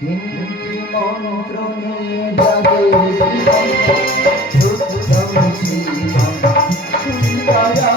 তিনটি মন্ত্র নিয়ে জাগে জীবন, সত্যম জীবন সুন্দরা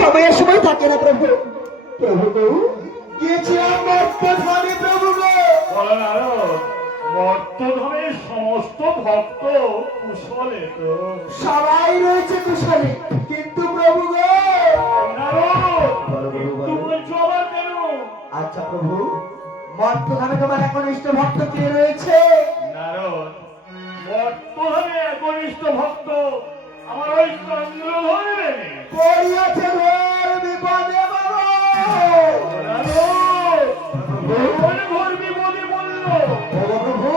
সময়ের সময় থাকে না প্রভু। প্রভু গো গিয়েছিলাম মর্তধামে প্রভু গো। মর্তধামের সমস্ত ভক্ত কুশলে তো? সবাই রয়েছে কুশলে, কিন্তু প্রভু গো বলছো আবার কেন? আচ্ছা প্রভু, মর্তধামে তোমার একনিষ্ঠ ভক্ত কে রয়েছে? নারদ, মর্তধামে একনিষ্ঠ ভক্ত আমার ওই চন্দ্রধরে পড়িয়াছে ঘোর বিপদে বাবা। ঘোর বিপদে বললো প্রভু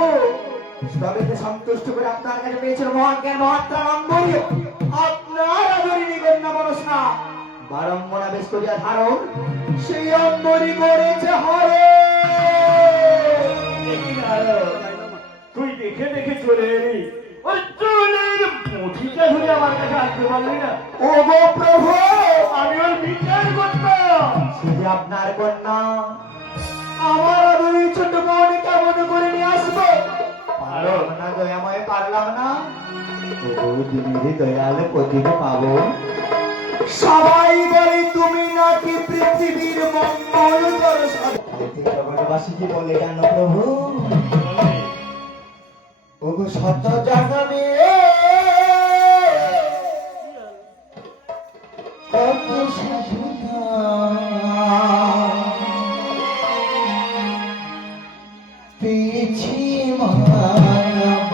সবাইকে সন্তুষ্ট করে আপনার কাছে পেয়েছিল মহান জ্ঞান মহাত্মা নম্বরী আপনার আদরিণী কন্যা মনসা বারম্বার আবেশ করিয়া ধারণ সেই অম্বরী করেছে হরে। তুই দেখে দেখে চলে এলি, ওই চুলের মুঠিটা ধরে আমার কাছে আসতে পারলি না? ও গো প্রভু, আমি ওর বিচার করতাম। শুধু আপনার কন্যা আমার আদরি ছোট মনে কেমন করে নিয়ে আসবো? পারলাম না দয়াময়, পারলাম না। ও দিদি দয়ালে প্রতিভা পাবো। সবাই বলে তুমি নাকি পৃথিবীর মঙ্গল করো। জগৎবাসী কি বলে জানো প্রভু? ওগো শত জন্মে কত সাধুতা পেয়েছি মানব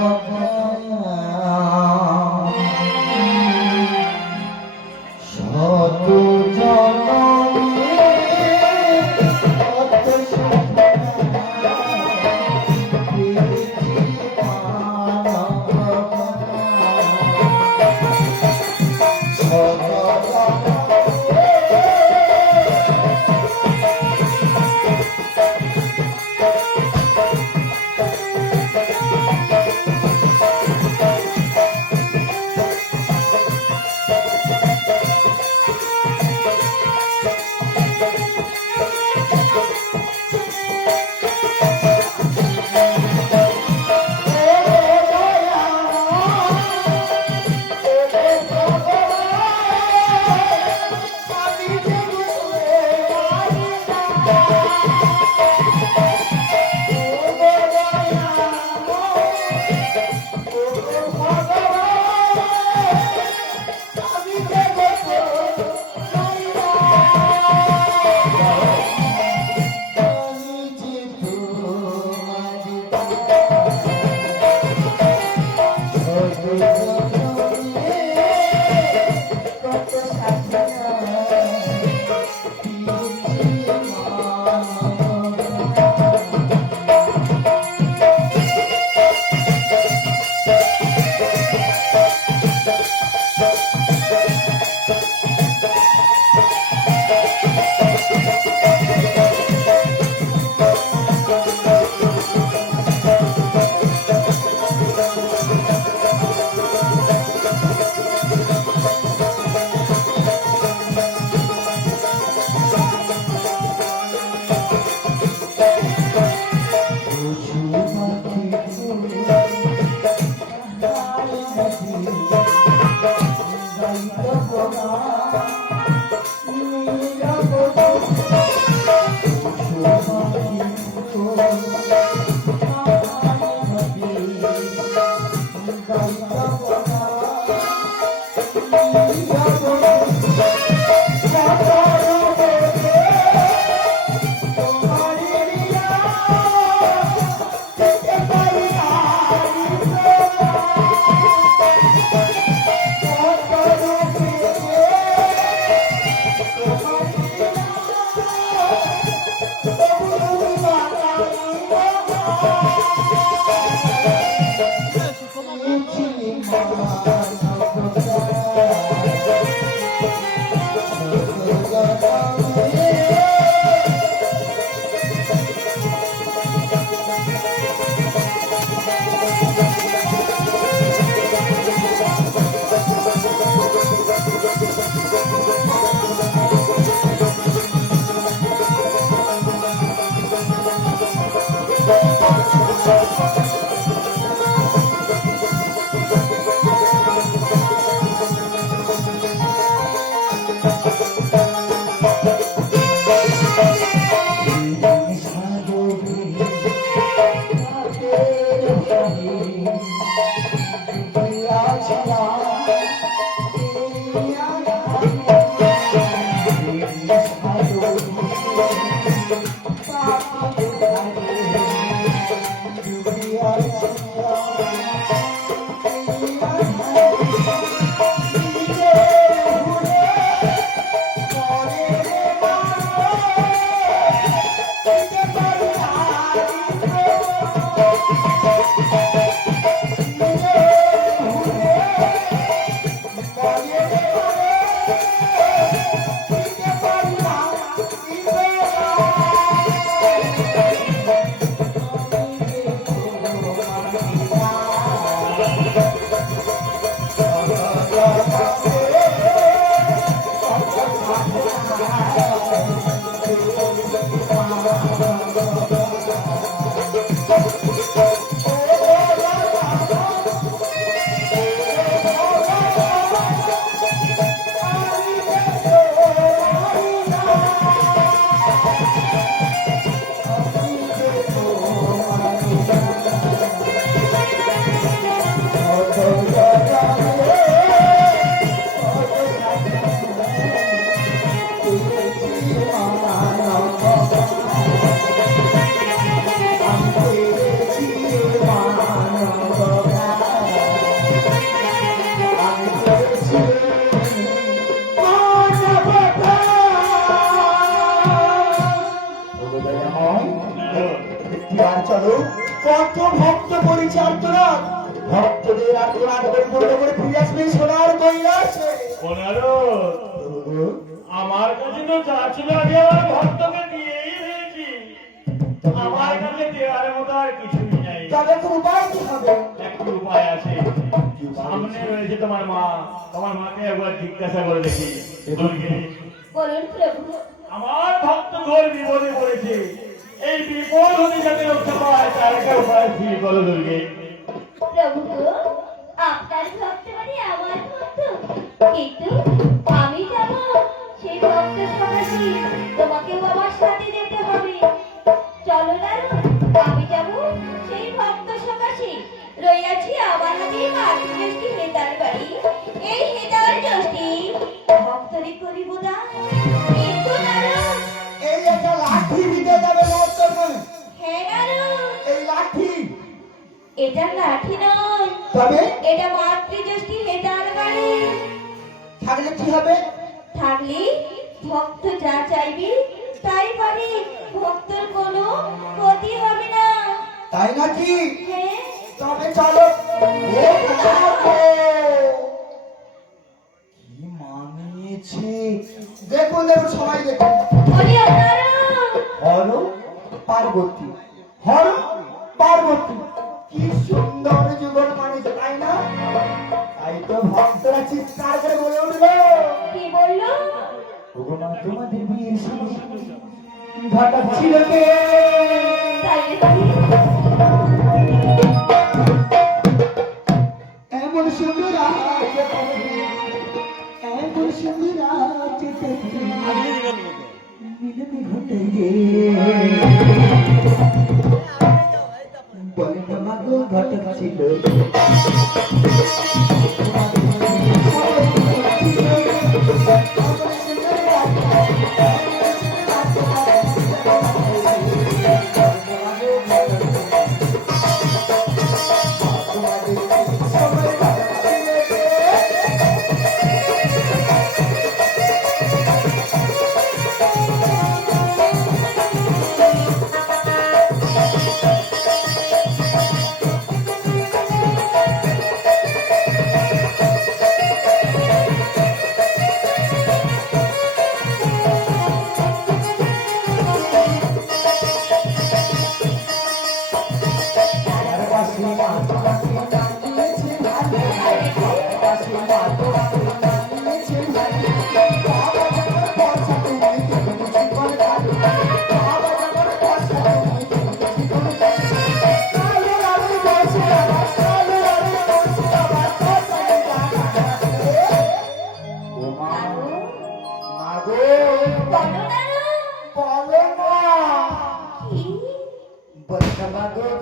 শত জন্মে কত সাধুতা পেয়েছি চলো কত ভক্ত পরিচালনা ভক্তদের আত্মনাদ করে পূর্ণ করে ফিরে আসবে সোনার কৈলাসে। আমার কাছে তো যা ছিল আমি আমার ভক্তকে দিয়েই দিয়েছি। আমার কাছে দেওয়ার মতো আর কিছুই নাই। তবে তো উপায় কি হবে? একটু উপায় আছে। সামনে রয়েছে তোমার মা, তোমার মাকে একবার জিজ্ঞাসা করে দেখি। বলুন প্রভু। আমার ভক্ত ঘোর বিপদে পড়েছে, এই বিপদ হতে যাতে রক্ষা পায় তার একটা উপায় স্থির করো দুর্গে। প্রভু গো, আপনার ভক্ত মানে আমার ভক্ত, কিন্তু আমি যাব সেই ভক্ত সমাজে, তোমাকেও আমার সাথে যেতে হবে। চলো না, আমি যাব সেই ভক্ত সমাজে। রইয়াছি আমার হাতে মাতৃষ্টি হেতার বাড়ি, এই হেতার জ্যোষ্ঠী ভক্তরে করিব দান। কিন্তু নারদ, এই একটা লাঠি দিতে যাবে মহত্তর। হ্যাঁ নারদ, এই লাঠি এটা লাঠি নয়, তবে এটা মাতৃষ্টি হেতার বাড়ি। থাকলে কি হবে? থাকলে ভক্ত যা চাইবে তাই পাবে, ভক্তর কোনো ক্ষতি হবে না। তাই নাকি? হ্যাঁ, তবে চলো। কি মানিয়েছে দেখুন দেখুন সবাই দেখুন। বলি আপনারা হর পার্বতী, হর পার্বতী, কি সুন্দর যুগল মানিয়েছে তাই না? তাই তো ভক্তরা চিৎকার করে বলে উঠলো, কি বললো? ভগবান তোমাদের বিয়ের সময় ঘটাচ্ছিল কে? তাই নাকি? এমন সুন্দর আজ এমন সুন্দর আজ মিলনে ঘটে গে ছিল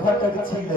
ঘটক ছিল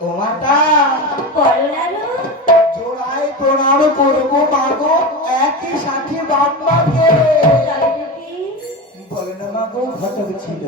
ও মাতা বলো নারু জোড়ায় প্রণাম করবো মাগো একই সাথে বাম্মাকে তাই নাকি? বলো না মাগো ঘটক ছিল